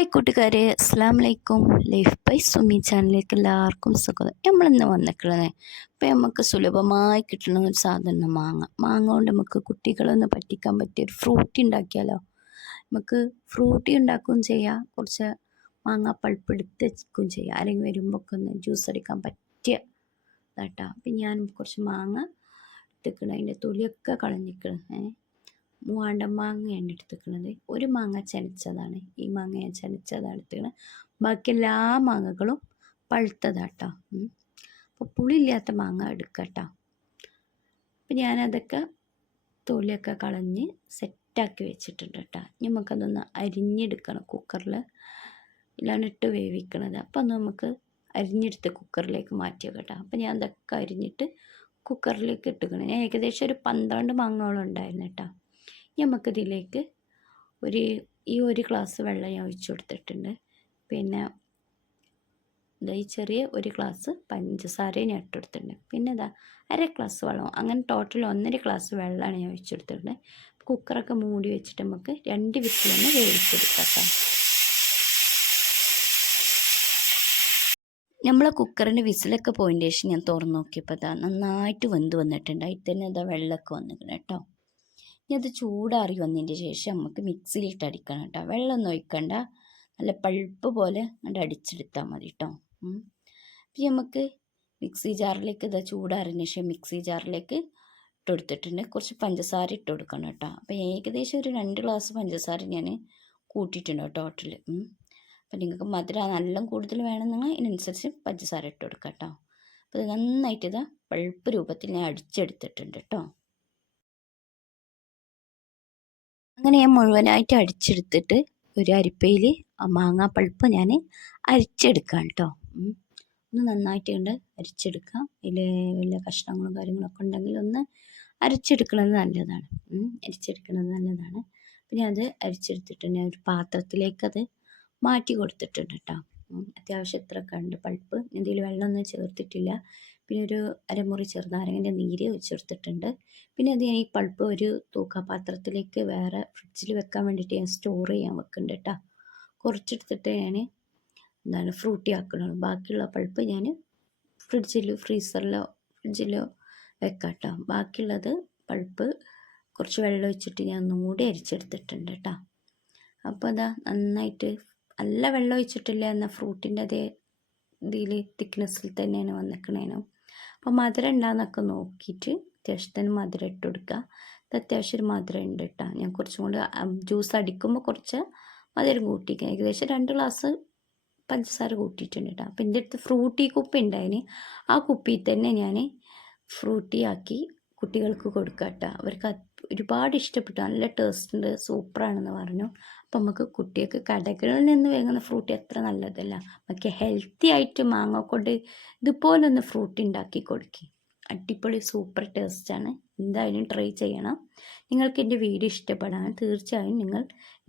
Hi കൂട്ടുകാരെ, അസ്സലാമു അലൈക്കും. ലൈഫ് ബൈ സുമി ചാനലിലേക്ക് എല്ലാവർക്കും സ്വാഗതം. നമ്മളിന്ന് വന്നിട്ടുള്ളത് ഇപ്പം നമുക്ക് സുലഭമായി കിട്ടുന്ന ഒരു സാധനം മാങ്ങ കൊണ്ട് നമുക്ക് കുട്ടികളൊന്ന് പറ്റിക്കാൻ പറ്റിയ ഒരു ഫ്രൂട്ടി ഉണ്ടാക്കിയാലോ. നമുക്ക് ഫ്രൂട്ടി ഉണ്ടാക്കുകയും ചെയ്യാം, കുറച്ച് മാങ്ങ പൾപ്പ് എടുത്ത് വെക്കുകയും ചെയ്യാം. ആരെങ്കിലും വരുമ്പോൾ ഒക്കെ ഒന്ന് ജ്യൂസ് അടിക്കാൻ പറ്റിയ ഇതാട്ടോ. അപ്പം ഞാൻ കുറച്ച് മാങ്ങ എടുത്തിക്കണം, അതിൻ്റെ തൊലിയൊക്കെ കളഞ്ഞിക്കണം. മൂവാണ്ടൻ മാങ്ങയാണ് എടുത്തിരിക്കുന്നത്. ഒരു മാങ്ങ ചനച്ചതാണ്, ഈ മാങ്ങ ഞാൻ ചനച്ചതാണ് എടുത്തിരിക്കുന്നത്. ബാക്കി എല്ലാ മാങ്ങകളും പഴുത്തതാട്ടോ. അപ്പോൾ പുളിയില്ലാത്ത മാങ്ങ എടുക്കട്ടോ. അപ്പം ഞാനതൊക്കെ തൊലിയൊക്കെ കളഞ്ഞ് സെറ്റാക്കി വെച്ചിട്ടുണ്ട് കേട്ടോ. നമുക്കതൊന്ന് അരിഞ്ഞെടുക്കണം കുക്കറിൽ, ഇല്ലാണ്ടിട്ട് വേവിക്കണത്. അപ്പം നമുക്ക് അരിഞ്ഞെടുത്ത് കുക്കറിലേക്ക് മാറ്റിയ കേട്ടോ. അപ്പം ഞാൻ അതൊക്കെ അരിഞ്ഞിട്ട് കുക്കറിലേക്ക് ഇട്ടിക്കണം. ഞാൻ ഏകദേശം ഒരു 12 മാങ്ങകളും ഉണ്ടായിരുന്നു കേട്ടോ. നമുക്കിതിലേക്ക് ഒരു ഗ്ലാസ് വെള്ളം ഞാൻ ഒഴിച്ചു കൊടുത്തിട്ടുണ്ട്. പിന്നെ ഈ ചെറിയ ഒരു ഗ്ലാസ് പഞ്ചസാരയും ഞാൻ ഇട്ട് കൊടുത്തിട്ടുണ്ട്. പിന്നെ അര ഗ്ലാസ് വെള്ളം, അങ്ങനെ ടോട്ടൽ 1.5 ഗ്ലാസ് വെള്ളമാണ് ഞാൻ ഒഴിച്ചു കൊടുത്തിട്ടുണ്ട്. കുക്കറൊക്കെ മൂടി വെച്ചിട്ട് നമുക്ക് 2 വിസിലൊന്ന് വേവിച്ചെടുക്കാം. നമ്മളെ കുക്കറിൻ്റെ വിസിലൊക്കെ പോയതിന് ശേഷം ഞാൻ തുറന്ന് നോക്കിയപ്പോൾ നന്നായിട്ട് വെന്ത് വന്നിട്ടുണ്ട്. അതിൽ തന്നെ വെള്ളമൊക്കെ വന്നിട്ടുണ്ട് കേട്ടോ. ഇനി അത് ചൂടാറി വന്നതിൻ്റെ ശേഷം നമുക്ക് മിക്സിയിലിട്ട് അടിക്കണം കേട്ടോ. വെള്ളമൊന്നും ഒഴിക്കണ്ട, നല്ല പൾപ്പ് പോലെ കണ്ട് അടിച്ചെടുത്താൽ മതി കേട്ടോ. പിന്നെ നമുക്ക് മിക്സി ജാറിലേക്ക് ചൂടാറിന് ശേഷം മിക്സി ജാറിലേക്ക് ഇട്ട് കൊടുത്തിട്ടുണ്ട്. കുറച്ച് പഞ്ചസാര ഇട്ട് കൊടുക്കണം കേട്ടോ. അപ്പോൾ ഏകദേശം ഒരു 2 ഗ്ലാസ് പഞ്ചസാര ഞാൻ കൂട്ടിയിട്ടുണ്ട് ടോട്ടൽ. അപ്പോൾ നിങ്ങൾക്ക് മധുരം നല്ല കൂടുതൽ വേണമെന്നുണ്ടെങ്കിൽ ഇതിനനുസരിച്ച് പഞ്ചസാര ഇട്ട് കൊടുക്കാം കേട്ടോ. അപ്പോൾ ഇത് നന്നായിട്ട് പൾപ്പ് രൂപത്തിൽ ഞാൻ അടിച്ചെടുത്തിട്ടുണ്ട് കേട്ടോ. അങ്ങനെ ഞാൻ മുഴുവനായിട്ട് അടിച്ചെടുത്തിട്ട് ഒരു അരിപ്പയിൽ ആ മാങ്ങാ പൾപ്പ് ഞാൻ അരിച്ചെടുക്കാം കേട്ടോ. ഒന്ന് നന്നായിട്ട് കൊണ്ട് അരിച്ചെടുക്കാം. ഇതിൽ വല്ല കഷ്ണങ്ങളും കാര്യങ്ങളൊക്കെ ഉണ്ടെങ്കിൽ ഒന്ന് അരിച്ചെടുക്കുന്നത് നല്ലതാണ്. പിന്നെ അത് അരിച്ചെടുത്തിട്ട് ഞാൻ ഒരു പാത്രത്തിലേക്ക് അത് മാറ്റി കൊടുത്തിട്ടുണ്ട് കേട്ടോ. അത്യാവശ്യം ഇത്രയൊക്കെ ഉണ്ട് പൾപ്പ്. ഇതിൽ വെള്ളമൊന്നും ചേർത്തിട്ടില്ല. പിന്നെ ഒരു അരമുറി ചെറുനാരങ്ങൻ്റെ നീര് വെച്ചെടുത്തിട്ടുണ്ട്. പിന്നെ അത് ഈ പൾപ്പ് ഒരു തൂക്കാപാത്രത്തിലേക്ക് വേറെ ഫ്രിഡ്ജിൽ വെക്കാൻ വേണ്ടിയിട്ട് ഞാൻ സ്റ്റോർ ചെയ്യാൻ വെക്കുന്നുണ്ട് കേട്ടോ. കുറച്ചെടുത്തിട്ട് ഞാൻ ഫ്രൂട്ടി ആക്കണം. ബാക്കിയുള്ള പൾപ്പ് ഞാൻ ഫ്രിഡ്ജിലോ വെക്കാം കേട്ടോ. ബാക്കിയുള്ളത് പൾപ്പ് കുറച്ച് വെള്ളം ഒഴിച്ചിട്ട് ഞാൻ ഒന്നും കൂടി അരിച്ചെടുത്തിട്ടുണ്ട് കേട്ടോ. അപ്പോൾ നന്നായിട്ട് നല്ല വെള്ളം ഒഴിച്ചിട്ടില്ല എന്നാൽ ഫ്രൂട്ടിൻ്റെ അതേ ഇതിൽ തിക്നെസ്സിൽ തന്നെയാണ് വന്നിക്കണേനും. അപ്പോൾ മധുരം ഉണ്ടാകുന്നൊക്കെ നോക്കിയിട്ട് അത്യാവശ്യത്തിന് മധുരം ഇട്ട് കൊടുക്കുക. ഇത് അത്യാവശ്യം ഒരു മധുരം ഉണ്ട് കേട്ടോ. ഞാൻ കുറച്ചും കൂടി ജ്യൂസ് അടിക്കുമ്പോൾ കുറച്ച് മധുരം കൂട്ടിക്കുക. ഏകദേശം 2 ഗ്ലാസ് പഞ്ചസാര കൂട്ടിയിട്ടുണ്ട് കേട്ടോ. അപ്പോൾ എൻ്റെ അടുത്ത് ഫ്രൂട്ടി കുപ്പി ഉണ്ടായിന്, ആ കുപ്പിയിൽ തന്നെ ഞാൻ ഫ്രൂട്ടി ആക്കി കുട്ടികൾക്ക് കൊടുക്കുക കേട്ടോ. അവർക്ക് ഒരുപാട് ഇഷ്ടപ്പെട്ടു, നല്ല ടേസ്റ്റ് ഉണ്ട്, സൂപ്പറാണെന്ന് പറഞ്ഞു. അപ്പം നമുക്ക് കുട്ടികൾക്ക് കടകളിൽ നിന്ന് വാങ്ങുന്ന ഫ്രൂട്ടി അത്ര നല്ലതല്ല. നമുക്ക് ഹെൽത്തി ആയിട്ട് മാങ്ങ കൊണ്ട് ഇതുപോലൊന്ന് ഫ്രൂട്ടി ഉണ്ടാക്കി കൊടുക്കുക. അടിപൊളി സൂപ്പർ ടേസ്റ്റാണ്. എന്തായാലും ട്രൈ ചെയ്യണം. നിങ്ങൾക്ക് എൻ്റെ വീഡിയോ ഇഷ്ടപ്പെടാൻ തീർച്ചയായും നിങ്ങൾ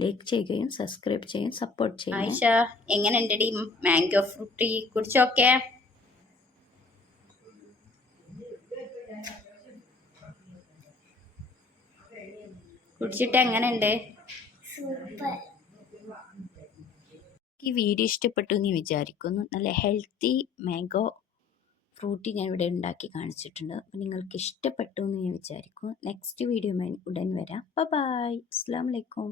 ലൈക്ക് ചെയ്യുകയും സബ്സ്ക്രൈബ് ചെയ്യുകയും സപ്പോർട്ട് ചെയ്യും. ആയിഷ, എങ്ങനെയുണ്ടെടി മാംഗോ ഫ്രൂട്ടി? കുടിച്ചോക്കെ? കുടിച്ചിട്ട് എങ്ങനെയുണ്ട്? ഈ വീഡിയോ ഇഷ്ടപ്പെട്ടു എന്ന് വിചാരിക്കുന്നു. നല്ല ഹെൽത്തി മാംഗോ ഫ്രൂട്ടി ഞാൻ ഇവിടെ ഉണ്ടാക്കി കാണിച്ചിട്ടുണ്ട്. അപ്പോൾ നിങ്ങൾക്ക് ഇഷ്ടപ്പെട്ടു എന്ന് ഞാൻ വിചാരിക്കുന്നു. നെക്സ്റ്റ് വീഡിയോ ഉടൻ വരാം. ബൈ. അസ്സലാമു അലൈക്കും.